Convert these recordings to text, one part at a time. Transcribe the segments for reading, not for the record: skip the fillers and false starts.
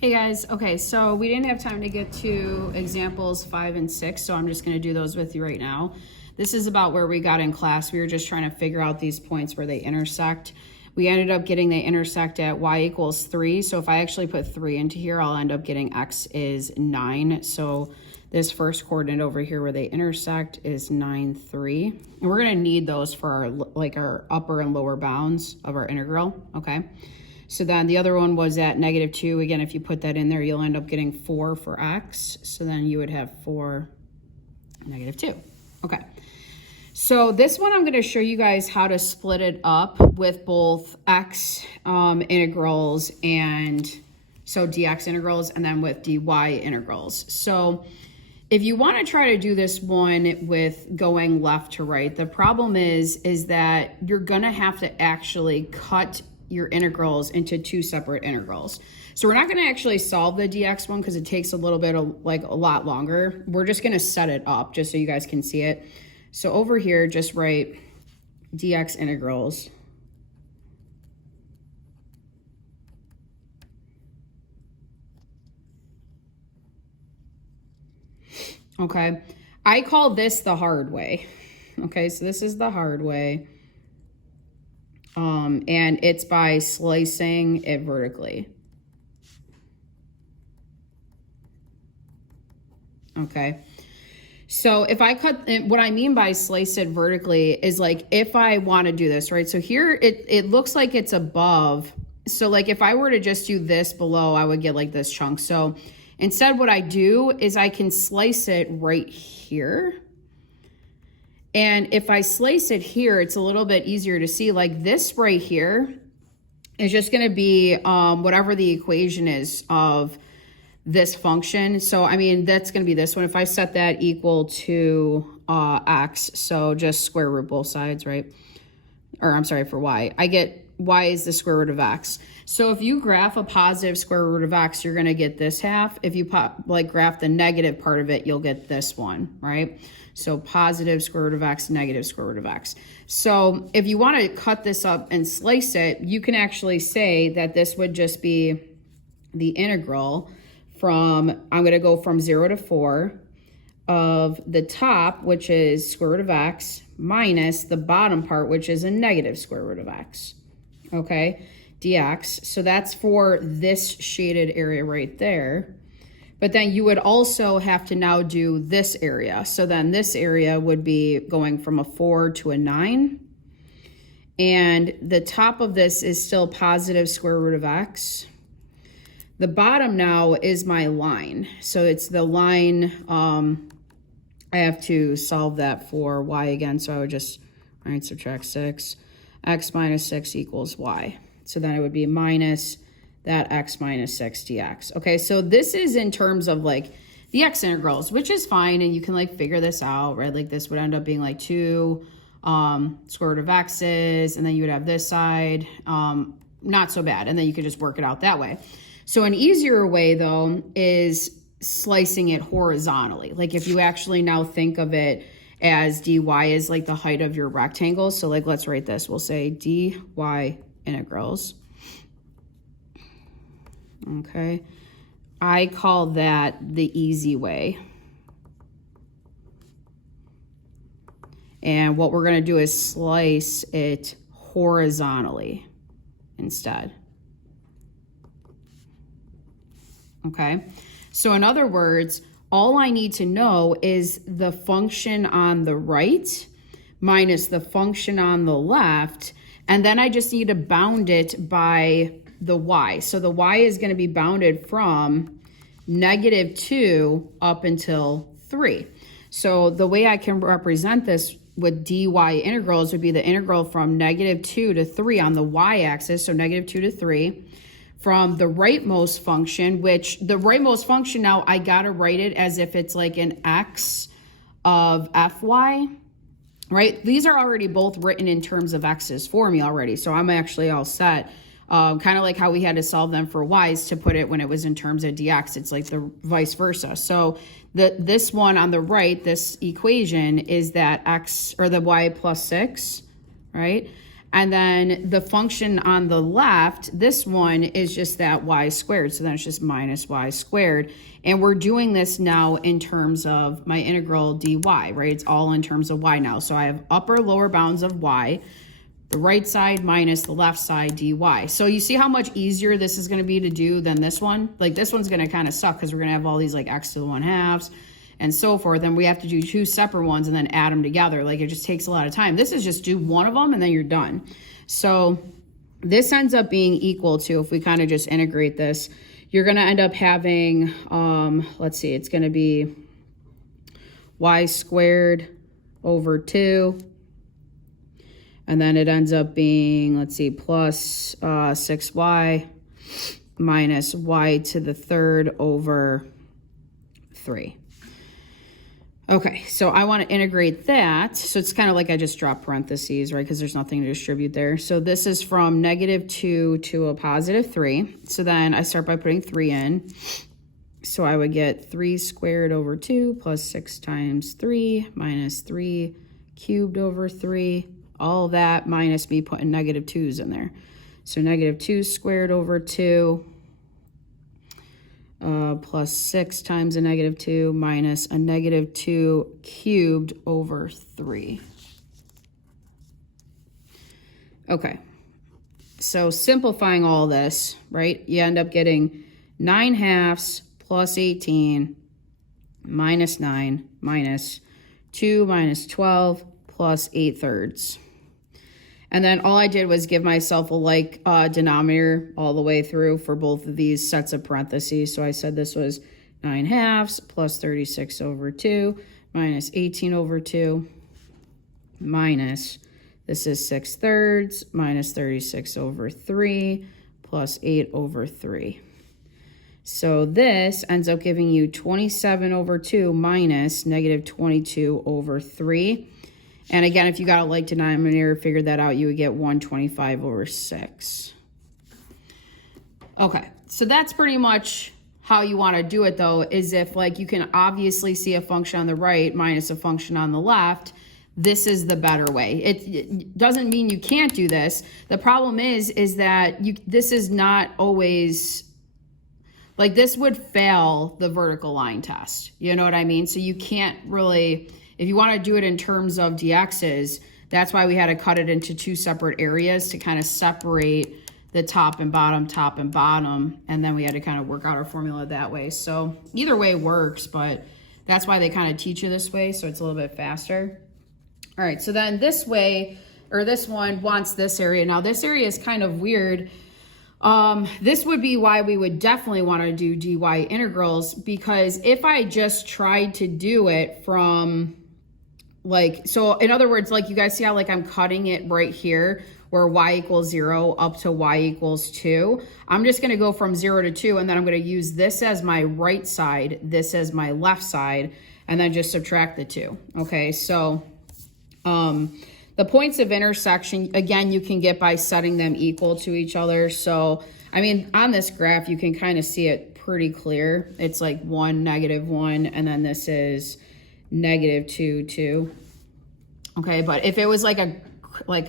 Hey guys, okay, so we didn't have time to get to examples 5 and 6, so I'm just going to do those with you right now. This is about where we got in class. We were just trying to figure out these points where they intersect. We ended up getting they intersect at y equals 3, so if I actually put 3 into here, I'll end up getting x is 9. So this first coordinate over here where they intersect is 9, 3. And we're going to need those for our upper and lower bounds of our integral, okay? So then the other one was at -2. Again, if you put that in there, you'll end up getting 4 for x. So then you would have 4, -2. Okay. So this one, I'm going to show you guys how to split it up with both x integrals and so dx integrals, and then with dy integrals. So if you want to try to do this one with going left to right, the problem is that you're going to have to actually cut your integrals into 2 separate integrals. So we're not going to actually solve the dx one because it takes a little bit of a lot longer. We're just going to set it up just so you guys can see it. So over here, just write dx integrals. Okay, I call this the hard way. Okay, so this is the hard way. And it's by slicing it vertically. Okay. So if I cut, what I mean by slice it vertically is like if I want to do this, right? So here it looks like it's above. So like if I were to just do this below, I would get like this chunk. So instead what I do is I can slice it right here. And if I slice it here, it's a little bit easier to see. Like this right here is just going to be whatever the equation is of this function. So, I mean, that's going to be this one. If I set that equal to x, so just square root both sides, right? Or I'm sorry, for y. I get y is the square root of x. So if you graph a positive square root of x, you're going to get this half. If you graph the negative part of it, you'll get this one, right? So positive square root of x, negative square root of x. So if you want to cut this up and slice it, you can actually say that this would just be the integral from, I'm going to go from 0 to 4 of the top, which is square root of x, minus the bottom part, which is a negative square root of x. Okay, dx. So that's for this shaded area right there. But then you would also have to now do this area. So then this area would be going from a 4 to a 9. And the top of this is still positive square root of x. The bottom now is my line. So it's the line, I have to solve that for y again. So I would just, all right, subtract 6. X minus 6 equals y. So then it would be minus that x minus 6 dx. Okay, so this is in terms of like the x integrals, which is fine, and you can like figure this out, right? Like this would end up being like 2 square root of x's, and then you would have this side, not so bad, and then you could just work it out that way. So an easier way though is slicing it horizontally. Like if you actually now think of it as dy is like the height of your rectangle. So like let's write this. We'll say dy integrals. Okay, I call that the easy way. And what we're going to do is slice it horizontally instead. Okay, so in other words, all I need to know is the function on the right minus the function on the left, and then I just need to bound it by the y. So the y is going to be bounded from -2 up until 3. So the way I can represent this with dy integrals would be the integral from -2 to 3 on the y-axis, so -2 to 3, from the rightmost function, which the rightmost function now, I got to write it as if it's like an x of fy, right? These are already both written in terms of x's for me already, so I'm actually all set. Kind of like how we had to solve them for y's to put it when it was in terms of dx. It's like the vice versa. So this one on the right, this equation is that x, or the y plus 6, right? And then the function on the left, this one is just that y squared. So then it's just minus y squared. And we're doing this now in terms of my integral dy, right? It's all in terms of y now. So I have upper, lower bounds of y, the right side minus the left side dy. So you see how much easier this is going to be to do than this one? Like this one's going to kind of suck because we're going to have all these like x to the 1/2 and so forth. And we have to do two separate ones and then add them together. Like it just takes a lot of time. This is just do one of them and then you're done. So this ends up being equal to, if we kind of just integrate this, you're going to end up having, let's see, it's going to be y squared over 2. And then it ends up being, let's see, plus 6y minus y to the 3rd over 3. Okay, so I want to integrate that. So it's kind of like I just dropped parentheses, right? Because there's nothing to distribute there. So this is from -2 to a +3. So then I start by putting 3 in. So I would get 3 squared over 2 plus 6 times 3 minus 3 cubed over 3. All of that minus me putting -2's in there. So -2 squared over 2 plus 6 times a -2 minus a -2 cubed over 3. Okay, so simplifying all this, right, you end up getting 9/2 plus 18 minus 9 minus 2 minus 12 plus 8/3. And then all I did was give myself a like denominator all the way through for both of these sets of parentheses. So I said this was 9/2 plus 36 over 2 minus 18 over 2 minus, this is 6/3 minus 36 over 3 plus 8 over 3. So this ends up giving you 27 over 2 minus -22 over 3. And again, if you got a like denominator, figure that out, you would get 125 over 6. Okay, so that's pretty much how you want to do it though, is if like you can obviously see a function on the right minus a function on the left, this is the better way. It doesn't mean you can't do this. The problem is that this is not always, like this would fail the vertical line test. You know what I mean? So you can't really, if you want to do it in terms of dx's, that's why we had to cut it into two separate areas to kind of separate the top and bottom, and then we had to kind of work out our formula that way. So either way works, but that's why they kind of teach you this way, so it's a little bit faster. All right, so then this way, or this one wants this area. Now this area is kind of weird. This would be why we would definitely want to do dy integrals, because if I just tried to do it from like, so in other words, like you guys see how like I'm cutting it right here where y equals 0 up to y equals 2. I'm just going to go from 0 to 2, and then I'm going to use this as my right side, this as my left side, and then just subtract the 2. Okay, so the points of intersection, again, you can get by setting them equal to each other. So, I mean, on this graph, you can kind of see it pretty clear. It's like 1, -1, and then this is -2, 2. Okay, but if it was like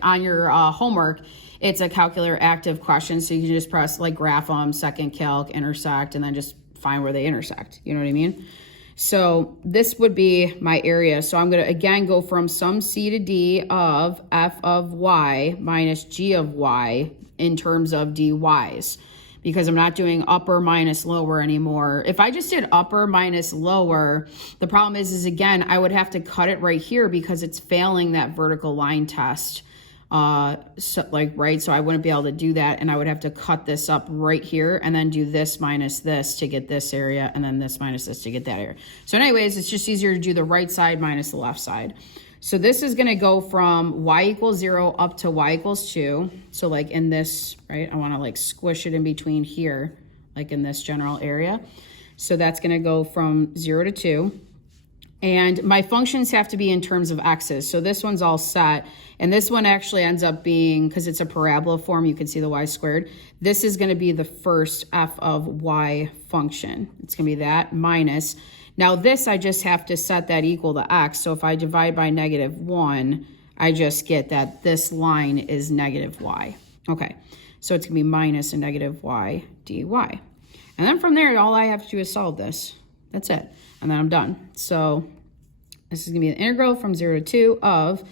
on your homework, it's a calculator active question. So you can just press like graph them, second calc, intersect, and then just find where they intersect. You know what I mean? So this would be my area. So I'm going to, again, go from sum C to D of f of y minus g of y in terms of dy's, because I'm not doing upper minus lower anymore. If I just did upper minus lower, the problem is again, I would have to cut it right here because it's failing that vertical line test. So I wouldn't be able to do that, and I would have to cut this up right here and then do this minus this to get this area, and then this minus this to get that area. So anyways, it's just easier to do the right side minus the left side. So this is going to go from y equals 0 up to y equals 2. So like in this, right, I want to like squish it in between here, like in this general area. So that's going to go from 0 to 2. And my functions have to be in terms of x's. So this one's all set. And this one actually ends up being, because it's a parabola form, you can see the y squared. This is going to be the first f of y function. It's going to be that minus. Now this, I just have to set that equal to x. So if I divide by -1, I just get that this line is negative y. Okay, so it's going to be minus a negative y dy. And then from there, all I have to do is solve this. That's it. And then I'm done. So this is going to be the integral from 0 to 2 of,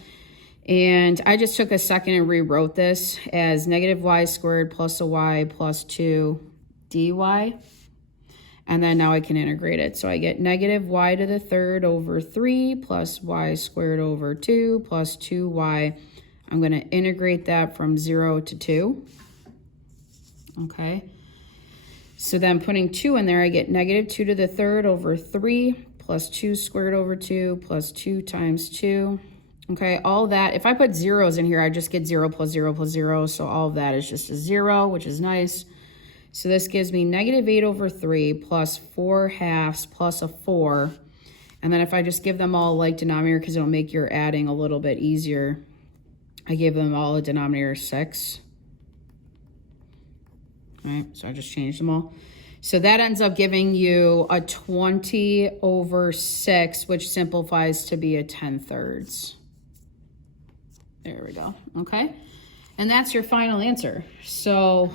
and I just took a second and rewrote this as negative y squared plus a y plus 2 dy. And then now I can integrate it. So I get negative y to the third over 3 plus y squared over 2 plus 2y. I'm going to integrate that from 0 to 2. Okay. So then putting 2 in there, I get negative 2 to the third over 3 plus 2 squared over 2 plus 2 times 2. Okay, all that. If I put zeros in here, I just get 0 plus 0 plus 0. So all of that is just a 0, which is nice. So this gives me negative 8 over 3 plus 4 halves plus a 4. And then if I just give them all a like denominator, because it'll make your adding a little bit easier, I gave them all a denominator 6. All right, so I just changed them all. So that ends up giving you a 20 over 6, which simplifies to be a 10/3. There we go, okay? And that's your final answer. So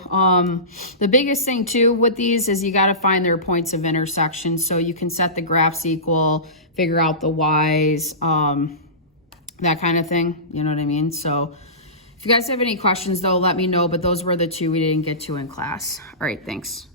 the biggest thing too with these is you gotta find their points of intersection. So you can set the graphs equal, figure out the y's, that kind of thing, you know what I mean? So if you guys have any questions though, let me know, but those were the two we didn't get to in class. All right, thanks.